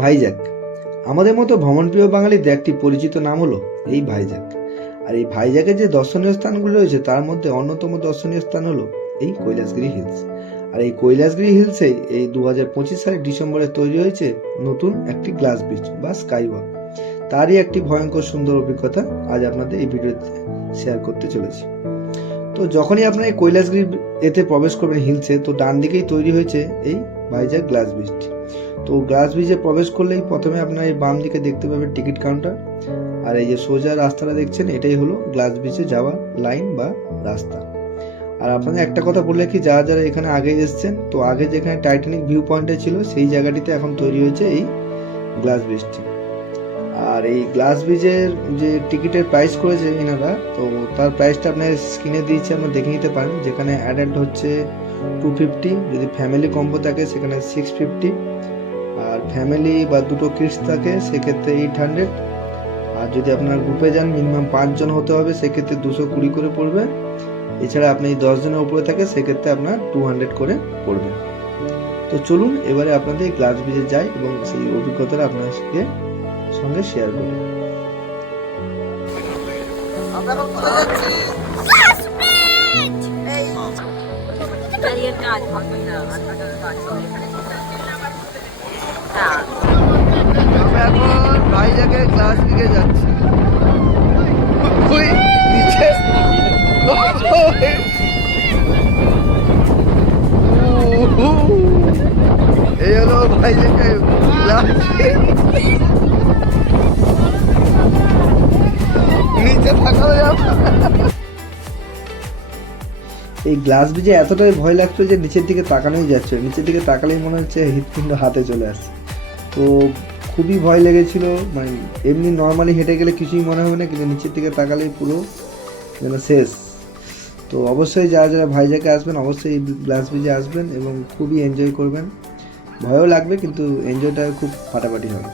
ভাইজ্যাক আমাদের মতো ভ্রমণপ্রিয় বাঙালিদের একটি পরিচিত নাম হলো এই ভাইজ্যাক। আর এই ভাইজ্যাকের যে দর্শনীয় স্থানগুলো রয়েছে তার মধ্যে অন্যতম দর্শনীয় স্থান হলো এই কৈলাসগিরি হিলস। আর এই কৈলাসগিরি হিলসেই এই 2025 সালের ডিসেম্বরে তৈরি হয়েছে নতুন একটি গ্লাস ব্রিজ বা স্কাই ওয়াক। তারই একটি ভয়ঙ্কর সুন্দর অভিজ্ঞতা আজ আপনাদের এই ভিডিওতে শেয়ার করতে চলেছি। তো যখনই আপনারা এই কৈলাসগিরি এতে প্রবেশ করবেন হিলসে, তো ডান দিকেই তৈরি হয়েছে এই ভাইজ্যাক গ্লাস ব্রিজটি। তো গ্লাস ব্রিজে প্রবেশ করলেই প্রথমে আপনারা এই বাম দিকে দেখতে পাবেন টিকিট কাউন্টার। আর এই যে সোজা রাস্তাটা দেখছেন এটাই হলো গ্লাস ব্রিজে যাওয়ার লাইন বা রাস্তা। আর আপনাদের একটা কথা বললে কি, যারা যারা এখানে আগে এসেছেন, তো আগে যেখানে টাইটানিক ভিউ পয়েন্টে ছিল সেই জায়গাটিতে এখন তৈরি হয়েছে এই গ্লাস ব্রিজটি। আর এই গ্লাস ব্রিজের যে টিকিটের প্রাইস করেছে এনারা, তো তার প্রাইসটা আপনার স্ক্রিনে দিয়েছে, আপনারা দেখে নিতে পারেন। যেখানে অ্যাডাল্ট হচ্ছে 250, যদি ফ্যামিলি কম্বো থাকে সেখানে 650, আর ফ্যামিলি বা দুটো কিডস থাকে সেক্ষেত্রে 800, আর যদি আপনার গ্রুপে যান মিনিমাম 5 জন হতে হবে সেক্ষেত্রে 220 করে পড়বে। এছাড়া আপনি 10 জনের উপরে থাকে সেক্ষেত্রে আপনার 200 করে পড়বে। তো চলুন এবারে আপনাদের গ্লাস ব্রিজে যাই এবং সেই অভিজ্ঞতাটা আপনার সঙ্গে শেয়ার করি। আমরা এখন ভাইজ্যাকের গ্লাস ব্রিজে যাচ্ছি। এই হলো ভাইজ্যাকের গ্লাস নিচে থাকা যাবে। এই গ্লাস ব্রিজে এতটাই ভয় লাগছিল যে নিচের দিকে তাকানোই যাচ্ছে, নিচের দিকে তাকালেই মনে হচ্ছে হৃৎপিণ্ড হাতে চলে আসছে। তো খুবই ভয় লেগেছিল, মানে এমনি নর্মালি হেঁটে গেলে কিছুই মনে হবে না, কিন্তু নিচের দিকে তাকালেই পুরো যেন শেষ। তো অবশ্যই যারা যারা ভাইজ্যাকে আসবেন অবশ্যই এই গ্লাস ব্রিজে আসবেন এবং খুবই এনজয় করবেন। ভয়ও লাগবে কিন্তু এনজয়টা খুব ফাটাফাটি হবে।